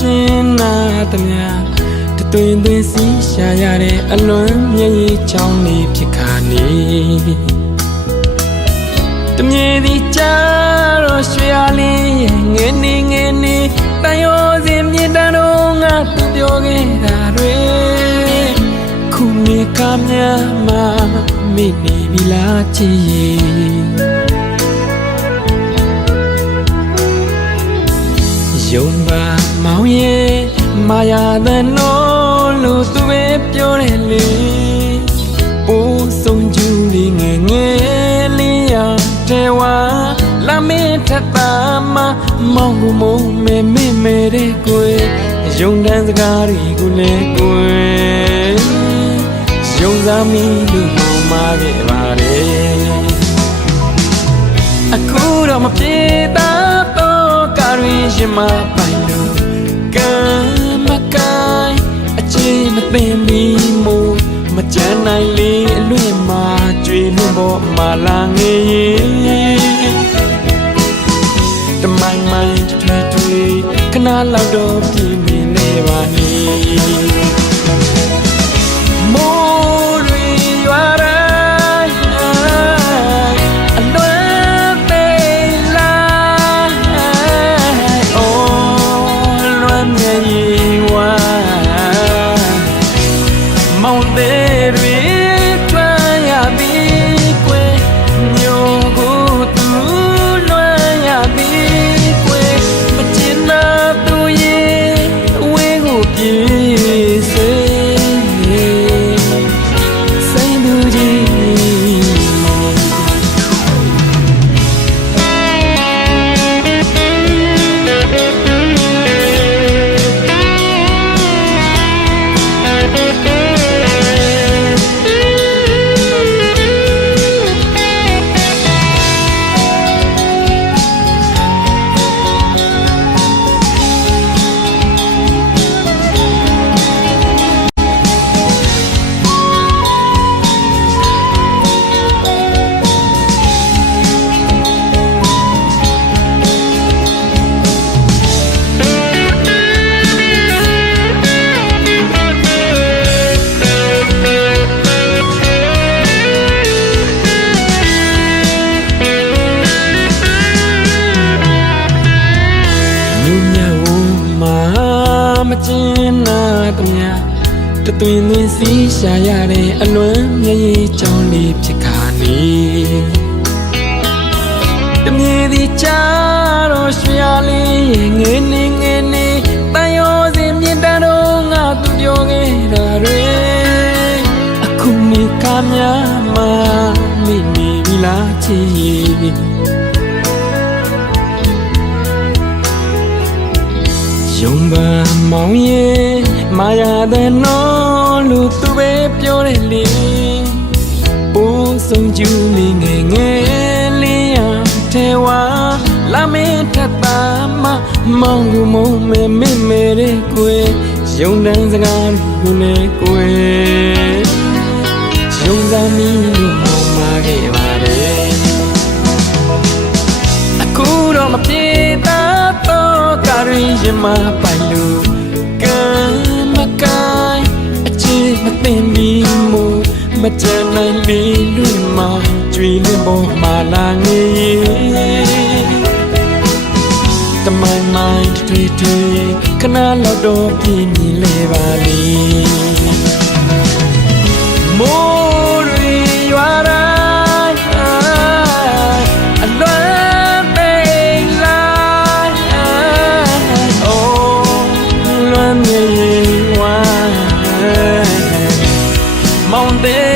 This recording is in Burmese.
ကျင်းနာသမျှတသွင်သွင်းစီရှာရတဲ့အလွန်မျက်ရည်ချောင်းလေးဖြစ်ခါနေတမြေဒီကြတော့ရွှေရလေးရဲ့ငယ်နေငယ်နေတန်ရောစင်မြေတန်းတော့ငါသူပြောခဲ့တာတွေခုမြေကားများမှမိနေပြီလားချ ယုံပါမောင်ရဲ့မာယာသနောလို့သူပဲပြောတယ်လေပိုးဆုံးကျူလေးငယ်ငယ်လေးရတဲ့ဝါလာမင်းထပ်တာမမောင်ကိုမုံမဲမဲမဲတဲ့ကိုယ်ယုံတန်းစကားတွေကိုလည်းကိုယ်ယုံစားမိလို့မောင်မာခဲ့ပါတယ်အခုတော့မပြေတာ တော့ကာရီရှင်မပိုင်လို့ကံမကိုင်းအခြေမသိမီမို့မကြမ်းနိုင်လေအလွင့်မှာကြွေလွင့်ပေါ်မှာလာငေးတမိုင်းမိုင်းထွေထွေခဏလောက်တော့ပြင်းနေနေပါနေ မကျင်းနာတမတသွင်သွင်းစီရှာရတဲ့အလွမ်းမျက်ရည်ချောင်းလေးဖြစ်ခါနေတမြေဒီချာတော့ရွှေရလေးရဲ့ငယ်နေငယ်နေတန်ရောစင်မြင့်တန်းတော့ငါသူပြောခဲ့တာတွေအခုနေကားများမှမိနေပြီလားချစ် ယုံပါမောင်ရဲ့မာယာတဲ့နော်လို့သူပဲပြောတယ်လေပိုးဆုံးကျူးလေးငယ်ငယ်လေးရထဲဝါလာမင်းထပ်ပါမမောင်ကိုမုံမဲမဲမဲတဲ့ကွယ်ယုံတန်းစကားကိုလည်းကွယ်ယုံစားမိ တော့ကာရီရင်မပိုင်လို့ကံမကိုင်းအခြေမသိမီမို့မကြမ်းနိုင်လေလွင့်မှာကြွေလင်းပေါ်မှာလာငေးတမိုင်းမိုင်းတွေ့တွေ့ခဏလောက်တော့ပြင်းမြင်လေပါလေ volver.